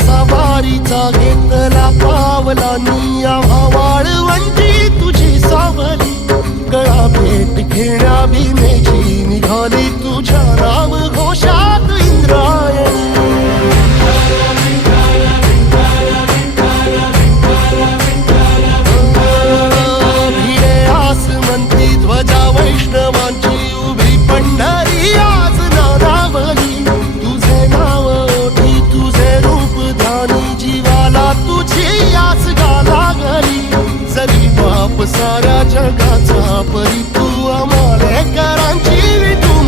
सवारीचा घेतला पावलांनी आम्हा वाळवंटी तुझी सावली गळा भेट घेण्या भीमेची निघाली तुझ्या नाम घोषात इंद्रायणी भिडे आसमंती ध्वजा वैष्णवांची उभी पंढरी आज नादावली तुझे नाव ओठी तुझे रूप ध्यानी जीवाला तुझी आस लागली जरी बाप साऱ्या जगाचा परी तू आम्हाले करांची विठू